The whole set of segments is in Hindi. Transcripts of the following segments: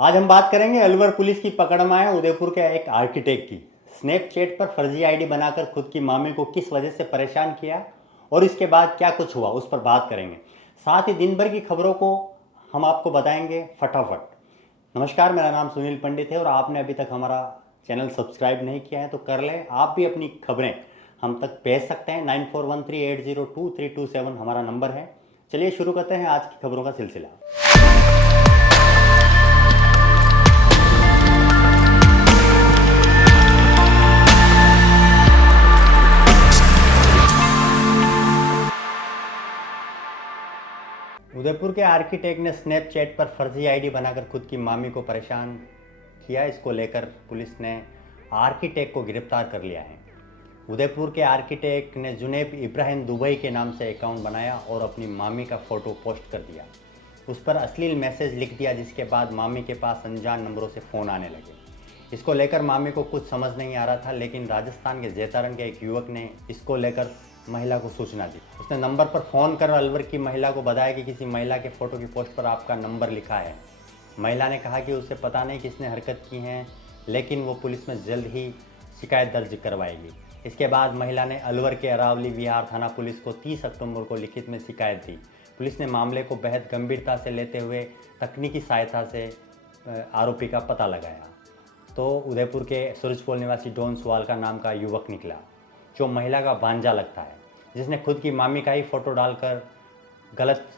आज हम बात करेंगे अलवर पुलिस की पकड़ में आए उदयपुर के एक आर्किटेक्ट की। स्नैपचैट पर फर्जी आईडी बनाकर खुद की मामी को किस वजह से परेशान किया और इसके बाद क्या कुछ हुआ उस पर बात करेंगे। साथ ही दिन भर की खबरों को हम आपको बताएंगे फटाफट। नमस्कार, मेरा नाम सुनील पंडित है और आपने अभी तक हमारा चैनल सब्सक्राइब नहीं किया है तो कर लें। आप भी अपनी खबरें हम तक भेज सकते हैं। 9413802327 हमारा नंबर है। चलिए शुरू करते हैं आज की खबरों का सिलसिला। उदयपुर के आर्किटेक्ट ने स्नैपचैट पर फर्जी आईडी बनाकर खुद की मामी को परेशान किया। इसको लेकर पुलिस ने आर्किटेक्ट को गिरफ्तार कर लिया है। उदयपुर के आर्किटेक्ट ने जुनैब इब्राहिम दुबई के नाम से अकाउंट बनाया और अपनी मामी का फोटो पोस्ट कर दिया। उस पर अश्लील मैसेज लिख दिया, जिसके बाद मामी के पास अनजान नंबरों से फ़ोन आने लगे। इसको लेकर मामी को कुछ समझ नहीं आ रहा था, लेकिन राजस्थान के जैतारण के एक युवक ने इसको लेकर महिला को सूचना दी। उसने नंबर पर फ़ोन कर अलवर की महिला को बताया कि किसी महिला के फ़ोटो की पोस्ट पर आपका नंबर लिखा है। महिला ने कहा कि उसे पता नहीं किसने हरकत की है, लेकिन वो पुलिस में जल्द ही शिकायत दर्ज करवाएगी। इसके बाद महिला ने अलवर के अरावली विहार थाना पुलिस को 30 अक्टूबर को लिखित में शिकायत दी। पुलिस ने मामले को बेहद गंभीरता से लेते हुए तकनीकी सहायता से आरोपी का पता लगाया तो उदयपुर के सूरजपोल निवासी डॉन सुवाल का नाम का युवक निकला, जो महिला का भांजा लगता है, जिसने खुद की मामी का ही फ़ोटो डालकर गलत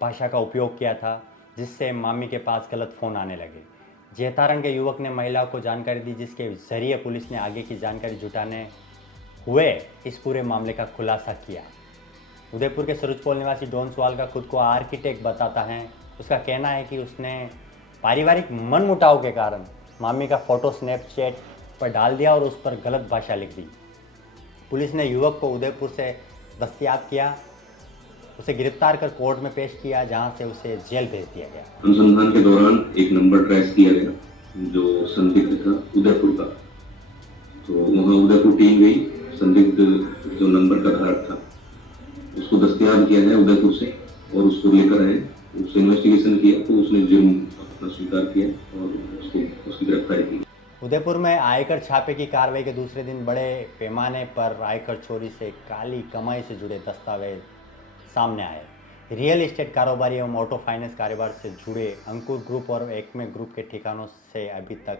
भाषा का उपयोग किया था, जिससे मामी के पास गलत फ़ोन आने लगे। जैतारण के युवक ने महिला को जानकारी दी, जिसके जरिए पुलिस ने आगे की जानकारी जुटाने हुए इस पूरे मामले का खुलासा किया। उदयपुर के सूरजपोल निवासी डॉन सुवाल का खुद को आर्किटेक्ट बताता है। उसका कहना है कि उसने पारिवारिक मनमुटाव के कारण मामी का फ़ोटो स्नैपचैट पर डाल दिया और उस पर गलत भाषा लिख दी। पुलिस ने युवक को उदयपुर से दस्तयाब किया, उसे गिरफ्तार कर कोर्ट में पेश किया, जहां से उसे जेल भेज दिया गया। अनुसंधान के दौरान एक नंबर ट्रेस किया गया जो संदिग्ध था उदयपुर का, तो वहाँ उदयपुर टीम गई। संदिग्ध जो नंबर का धारक था उसको दस्तयाब किया गया उदयपुर से और उसको लेकर आए। उससे इन्वेस्टिगेशन किया तो उसने जुर्म अपना स्वीकार किया और उसकी गिरफ्तारी की। उदयपुर में आयकर छापे की कार्रवाई के दूसरे दिन बड़े पैमाने पर आयकर चोरी से काली कमाई से जुड़े दस्तावेज सामने आए। रियल एस्टेट कारोबारी एवं ऑटो फाइनेंस कारोबार से जुड़े अंकुर ग्रुप और एकमे ग्रुप के ठिकानों से अभी तक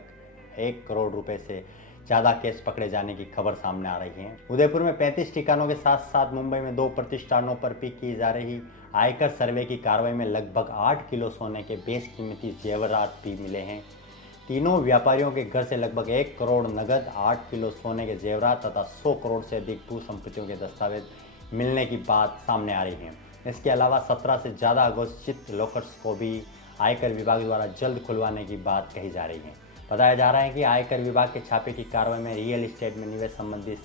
1 करोड़ रुपए से ज़्यादा केस पकड़े जाने की खबर सामने आ रही है। उदयपुर में 35 ठिकानों के साथ साथ मुंबई में 2 प्रतिष्ठानों पर भी की जा रही आयकर सर्वे की कार्रवाई में लगभग 8 किलो सोने के बेशकीमती जेवरात भी मिले हैं। तीनों व्यापारियों के घर से लगभग 1 करोड़ नगद, 8 किलो सोने के जेवरात तथा 100 करोड़ से अधिक भू संपत्तियों के दस्तावेज मिलने की बात सामने आ रही है। इसके अलावा 17 से ज़्यादा अघोषित लॉकर्स को भी आयकर विभाग द्वारा जल्द खुलवाने की बात कही जा रही है। बताया जा रहा है कि आयकर विभाग के छापे की कार्रवाई में रियल एस्टेट में निवेश संबंधित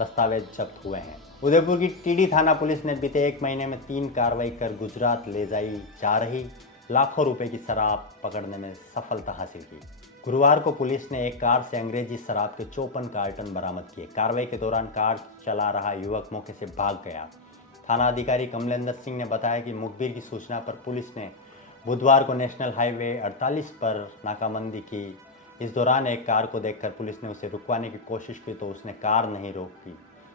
दस्तावेज जब्त हुए हैं। उदयपुर की टीडी थाना पुलिस ने बीते 1 महीने में 3 कार्रवाई कर गुजरात ले जाई जा रही लाखों रुपए की शराब पकड़ने में सफलता हासिल की। गुरुवार को पुलिस ने एक कार से अंग्रेजी शराब के 54 कार्टन बरामद किए। कार्रवाई के दौरान कार चला रहा युवक मौके से भाग गया। थाना अधिकारी कमलेंद्र सिंह ने बताया कि मुखबिर की सूचना पर पुलिस ने बुधवार को नेशनल हाईवे 48 पर नाकाबंदी की। इस दौरान एक कार को देखकर पुलिस ने उसे रुकवाने की कोशिश की तो उसने कार नहीं रोकी।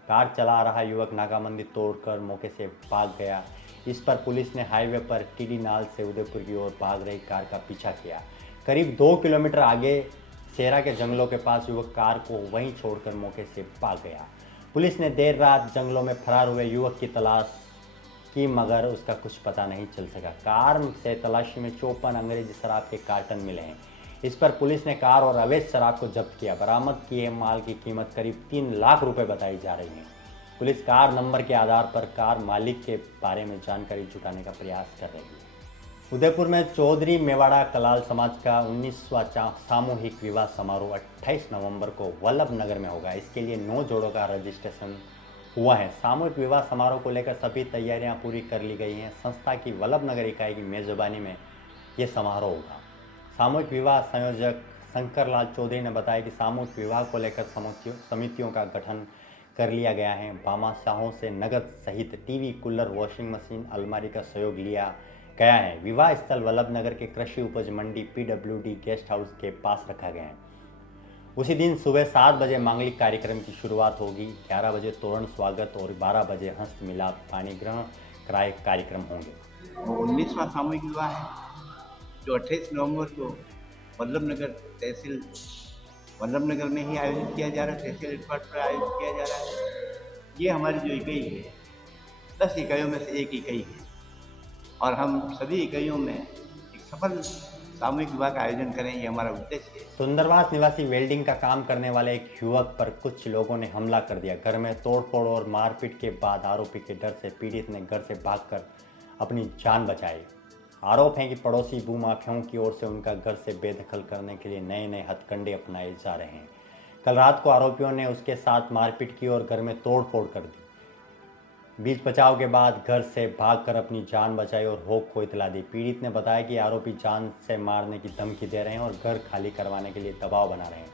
कार चला रहा युवक नाकाबंदी तोड़कर मौके से भाग गया। इस पर पुलिस ने हाईवे पर टीडी नाल से उदयपुर की ओर भाग रही कार का पीछा किया। करीब 2 किलोमीटर आगे सेरा के जंगलों के पास युवक कार को वहीं छोड़कर मौके से भाग गया। पुलिस ने देर रात जंगलों में फरार हुए युवक की तलाश की, मगर उसका कुछ पता नहीं चल सका। कार से तलाशी में 54 अंग्रेजी शराब के कार्टन मिले हैं। इस पर पुलिस ने कार और अवैध शराब को जब्त किया। बरामद किए माल की कीमत करीब 3 लाख रुपए बताई जा रही है। पुलिस कार नंबर के आधार पर कार मालिक के बारे में जानकारी जुटाने का प्रयास कर रही है। उदयपुर में चौधरी मेवाड़ा कलाल समाज का 19वां सामूहिक विवाह समारोह 28 नवंबर को वल्लभ नगर में होगा। इसके लिए 9 जोड़ों का रजिस्ट्रेशन हुआ है। सामूहिक विवाह समारोह को लेकर सभी तैयारियां पूरी कर ली गई हैं। संस्था की वल्लभ नगर इकाई की मेजबानी में ये समारोह होगा। सामूहिक विवाह संयोजक शंकर लाल चौधरी ने बताया कि सामूहिक विवाह को लेकर समितियों का गठन कर लिया गया है। भामाशाहों से नगद सहित टीवी, कूलर, वॉशिंग मशीन, अलमारी का सहयोग लिया गया है। विवाह स्थल वल्लभनगर के कृषि उपज मंडी PWD गेस्ट हाउस के पास रखा गया है। उसी दिन सुबह 7 बजे मांगलिक कार्यक्रम की शुरुआत होगी। 11 बजे तोरण स्वागत और 12 बजे हस्त मिलाप पानी ग्रहण कराए कार्यक्रम होंगे। 19वां सामूहिक विवाह है जो 28 नवंबर को वल्लभनगर तहसील वल्लभनगर में ही आयोजित किया जा रहा है। तहसील हेडक्वार्टर पर आयोजित किया जा रहा है। ये हमारी जो इकाई है 10 इकाइयों में से एक इकाई है और हम सभी इकाइयों में एक सफल सामूहिक विवाह का आयोजन करें, ये हमारा उद्देश्य है। सुंदरवास निवासी वेल्डिंग का काम करने वाले एक युवक पर कुछ लोगों ने हमला कर दिया। घर में तोड़फोड़ और मारपीट के बाद आरोपी के डर से पीड़ित ने घर से भागकर अपनी जान बचाई। आरोप है कि पड़ोसी भूमाफियाओं की ओर से उनका घर से बेदखल करने के लिए नए नए हथकंडे अपनाए जा रहे हैं। कल रात को आरोपियों ने उसके साथ मारपीट की और घर में तोड़फोड़ कर दी। बीच बचाव के बाद घर से भागकर अपनी जान बचाई और होक को इतला दी। पीड़ित ने बताया कि आरोपी जान से मारने की धमकी दे रहे हैं और घर खाली करवाने के लिए दबाव बना रहे हैं।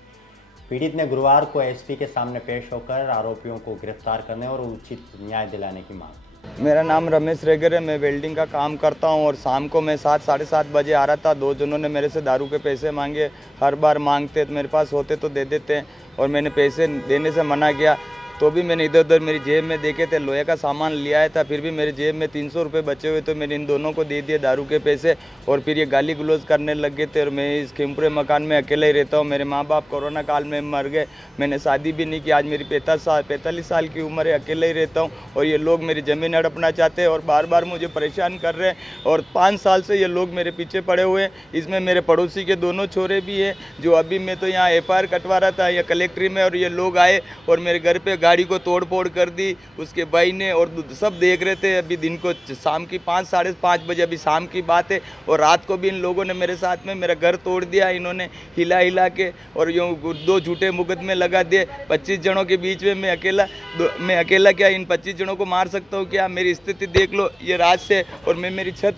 पीड़ित ने गुरुवार को एसपी के सामने पेश होकर आरोपियों को गिरफ्तार करने और उचित न्याय दिलाने की मांग। मेरा नाम रमेश रेगर है। मैं वेल्डिंग का काम करता हूं और शाम को मैं 7 साढ़े 7 बजे आ रहा था। 2 जनों ने मेरे से दारू के पैसे मांगे। हर बार मांगते तो मेरे पास होते तो दे देते और मैंने पैसे देने से मना किया। तो भी मैंने इधर उधर मेरी जेब में देखे थे, लोहे का सामान लिया आया था, फिर भी मेरी जेब में 300 रुपये बचे हुए तो मैंने इन दोनों को दे दिए दारू के पैसे। और फिर ये गाली गलौज करने लग गए थे और मैं इस खिमपुरे मकान में अकेले ही रहता हूँ। मेरे माँ बाप कोरोना काल में मर गए। मैंने शादी भी नहीं की। आज मेरी 45 साल की उम्र है, अकेले ही रहता हूँ और ये लोग मेरी ज़मीन हड़पना चाहते हैं और बार बार मुझे परेशान कर रहे हैं। और 5 साल से ये लोग मेरे पीछे पड़े हुए हैं। इसमें मेरे पड़ोसी के दोनों छोरे भी हैं जो अभी मैं तो यहाँ FIR कटवा रहा था या कलेक्ट्री में, और ये लोग आए और मेरे घर पर गाड़ी को तोड़ फोड़ कर दी उसके भाई ने। और सब देख रहे थे। अभी दिन को शाम की 5 साढ़े 5 बजे अभी शाम की बात है और रात को भी इन लोगों ने मेरे साथ में मेरा घर तोड़ दिया। इन्होंने हिला के और यूँ 2 झूठे मुकदमे लगा दिए। 25 जनों के बीच में मैं अकेला क्या इन 25 जनों को मार सकता हूँ क्या? मेरी स्थिति देख लो। ये रात से और मैं मेरी छत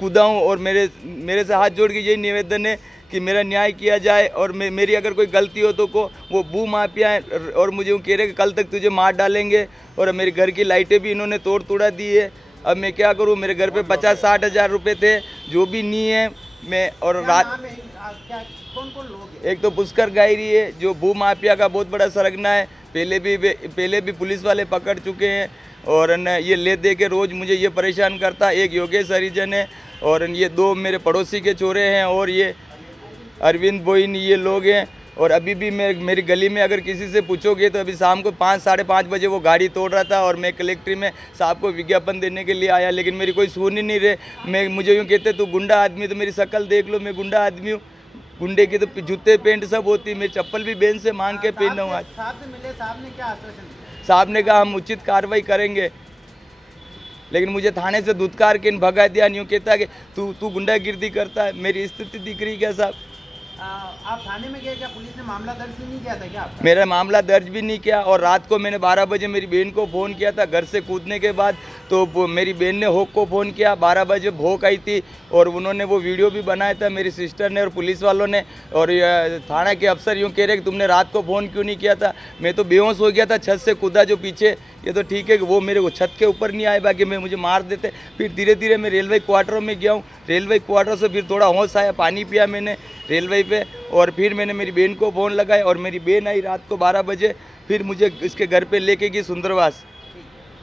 कूदा हूँ और मेरे से हाथ जोड़ के यही निवेदन है कि मेरा न्याय किया जाए। और मेरी अगर कोई गलती हो तो वो भू माफिया है और मुझे वो कह रहे कि कल तक तुझे मार डालेंगे। और मेरे घर की लाइटें भी इन्होंने तोड़ा दी है। अब मैं क्या करूं? मेरे घर पे 50-60 हज़ार रुपये थे जो भी नहीं है। मैं और रात कौन लोग? एक तो पुष्कर गायरी है जो भू माफिया का बहुत बड़ा सरगना है। पहले भी पुलिस वाले पकड़ चुके हैं और न ये ले दे के रोज़ मुझे ये परेशान करता। एक योगेश हरिजन है और ये 2 मेरे पड़ोसी के चोरे हैं और ये अरविंद बोइन ये लोग हैं। और अभी भी मेरी गली में अगर किसी से पूछोगे तो अभी शाम को 5 साढ़े 5 बजे वो गाड़ी तोड़ रहा था और मैं कलेक्ट्री में साहब को विज्ञापन देने के लिए आया, लेकिन मेरी कोई सुन ही नहीं रहे। मुझे यूँ कहते तू गुंडा आदमी, तो मेरी शक्ल देख लो, मैं गुंडा आदमी हूँ। गुंडे की तो जूते पेंट सब होती, मैं चप्पल भी बेंच से मांग के पहना हूँ। आज साहब से मिले, साहब ने क्या आश्वासन दिया? साहब ने कहा हम उचित कार्रवाई करेंगे, लेकिन मुझे थाने से धुतकार के भगा दिया। यूँ कहता कि तू गुंडागिर्दी करता है। मेरी स्थिति दिख रही क्या साहब? आप थाने में गए क्या? पुलिस ने मामला दर्ज नहीं किया था क्या आपका? मेरा मामला दर्ज भी नहीं किया। और रात को मैंने 12 बजे मेरी बहन को फ़ोन किया था घर से कूदने के बाद, तो मेरी बहन ने होक को फ़ोन किया। 12 बजे भोक आई थी और उन्होंने वो वीडियो भी बनाया था मेरी सिस्टर ने और पुलिस वालों ने। और थाना के अफसर यूँ कह रहे कि तुमने रात को फ़ोन क्यों नहीं किया था? मैं तो बेहोश हो गया था, छत से कूदा जो पीछे। ये तो ठीक है कि वो मेरे को छत के ऊपर नहीं आए, बाकी मुझे मार देते। फिर धीरे धीरे मैं रेलवे क्वार्टरों में गया हूँ। रेलवे क्वार्टर से फिर थोड़ा होश आया, पानी पिया मैंने रेलवे पे और फिर मैंने मेरी बहन को फ़ोन लगाया और मेरी बहन आई रात को 12 बजे। फिर मुझे इसके घर पे लेके गई सुंदरवास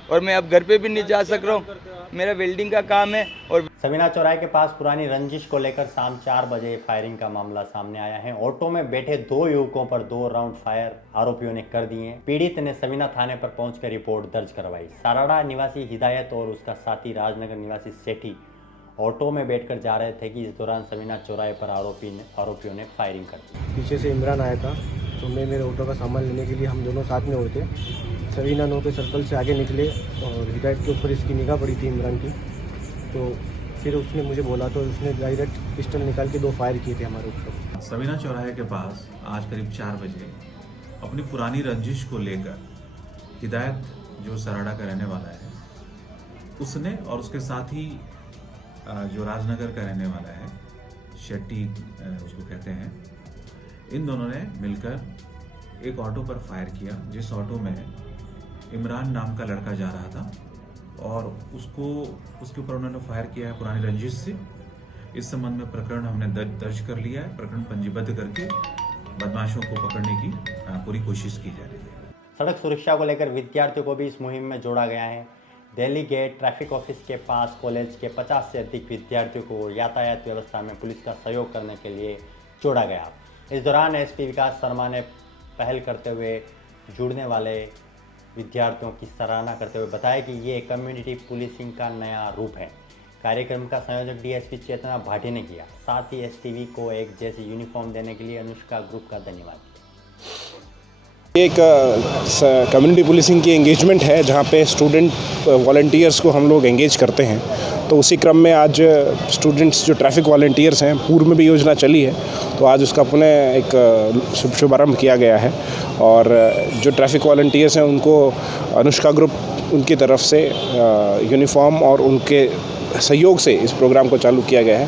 और मैं अब घर पे भी नहीं जा सक रहा हूँ। मेरा वेल्डिंग का काम है। और सवीना चौराहे के पास पुरानी रंजिश को लेकर शाम 4 बजे फायरिंग का मामला सामने आया है। ऑटो में बैठे 2 युवकों पर 2 राउंड फायर आरोपियों ने कर दिए। पीड़ित ने सवीना थाने पर पहुंचकर रिपोर्ट दर्ज करवाई। साराड़ा निवासी हिदायत और उसका साथी राजनगर निवासी सेठी ऑटो में बैठकर जा रहे थे कि इस दौरान सवीना चौराहे पर आरोपियों ने फायरिंग कर दी। पीछे से इमरान आया था तो मैं मेरे ऑटो का सामान लेने के लिए हम दोनों साथ में हुए थे। सवीना 9 के सर्कल से आगे निकले और हिदायत के ऊपर इसकी निगाह पड़ी थी इमरान की। तो फिर उसने मुझे बोला तो उसने डायरेक्ट पिस्टल निकाल के 2 फायर किए थे हमारे ऊपर। सवीना चौराहे के पास आज करीब 4 बजे अपनी पुरानी रंजिश को लेकर हिदायत जो सराड़ा का रहने वाला है उसने और उसके साथ ही जो राजनगर का रहने वाला है शेट्टी उसको कहते हैं, इन दोनों ने मिलकर एक ऑटो पर फायर किया जिस ऑटो में इमरान नाम का लड़का जा रहा था और उसके ऊपर उन्होंने फायर किया है पुरानी रंजिश से। इस संबंध में प्रकरण हमने दर्ज कर लिया है। प्रकरण पंजीबद्ध करके बदमाशों को पकड़ने की पूरी कोशिश की जा रही है। सड़क सुरक्षा को लेकर विद्यार्थियों को भी इस मुहिम में जोड़ा गया है। दिल्ली गेट ट्रैफिक ऑफिस के पास कॉलेज के 50 से अधिक विद्यार्थियों को यातायात व्यवस्था में पुलिस का सहयोग करने के लिए जोड़ा गया। इस दौरान एसपी विकास शर्मा ने पहल करते हुए जुड़ने वाले विद्यार्थियों की सराहना करते हुए बताया कि ये कम्युनिटी पुलिसिंग का नया रूप है। कार्यक्रम का संयोजक डीएसपी चेतना भाटी ने किया। साथ ही एसटीवी को एक जैसी यूनिफॉर्म देने के लिए अनुष्का ग्रुप का धन्यवाद किया। एक कम्युनिटी पुलिसिंग की एंगेजमेंट है जहाँ पे स्टूडेंट वॉलंटियर्स को हम लोग एंगेज करते हैं। तो उसी क्रम में आज स्टूडेंट्स जो ट्रैफिक वॉलंटियर्स हैं, पूर्व में भी योजना चली है, तो आज उसका पुनः एक शुभारंभ किया गया है। और जो ट्रैफिक वॉलंटियर्स हैं उनको अनुष्का ग्रुप उनकी तरफ से यूनिफॉर्म और उनके सहयोग से इस प्रोग्राम को चालू किया गया है।